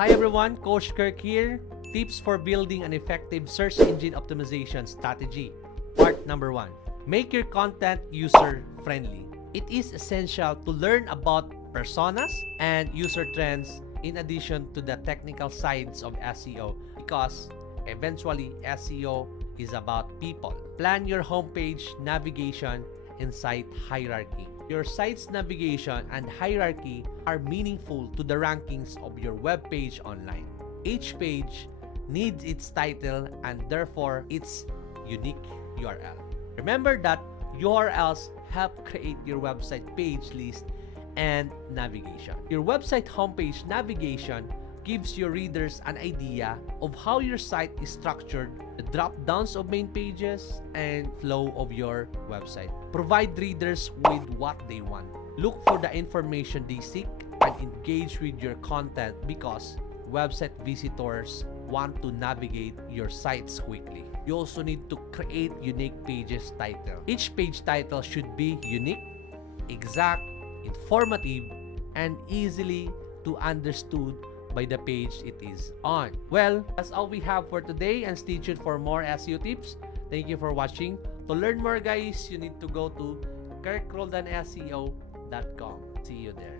Hi everyone, Coach Kherk here. Tips for building an effective search engine optimization strategy. Part number 1. Make your content user-friendly. It is essential to learn about personas and user trends in addition to the technical sides of SEO because eventually SEO is about people. Plan your homepage navigation and site hierarchy. Your site's navigation and hierarchy are meaningful to the rankings of your web page online. Each page needs its title and therefore its unique URL. Remember that URLs help create your website page list and navigation. Your website homepage navigation gives your readers an idea of how your site is structured, the drop-downs of main pages, and flow of your website. Provide readers with what they want. Look for the information they seek and engage with your content because website visitors want to navigate your sites quickly. You also need to create unique pages title. Each page title should be unique, exact, informative, and easily to understood by the page it is on. Well, that's all we have for today, and stay tuned for more SEO tips. Thank you for watching. To learn more guys, you need to go to kherkroldanseo.com. See you there.